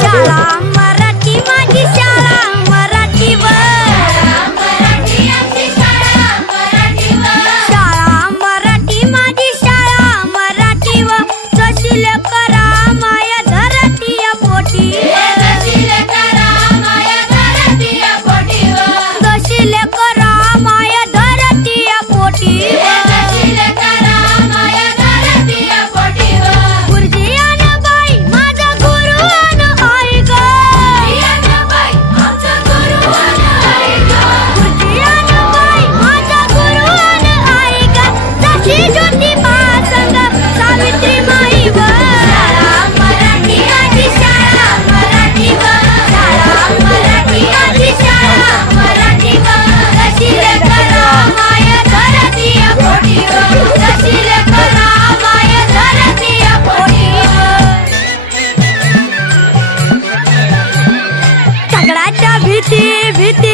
शाळा मराठी माझी शाळा मराठी व शाळा मराठी माझी शाळा मराठी व जशी लेकरा माया धरती या पोटी जशी लेकरा माया धरती या पोटी गुरुजी अन बाई माझा गुरु अन आई ग गुरुजी अन बाई माझा गुरु अन आई ग जशी ज्योतिबा संग सावित्री माई व शाळा मराठी माझी शाळा मराठी व शाळा मराठी माझी शाळा मराठी व जशी लेकरा माया धरती या पोटी जशी लेकरा माया धरती या पोटी झगडाच्या भीती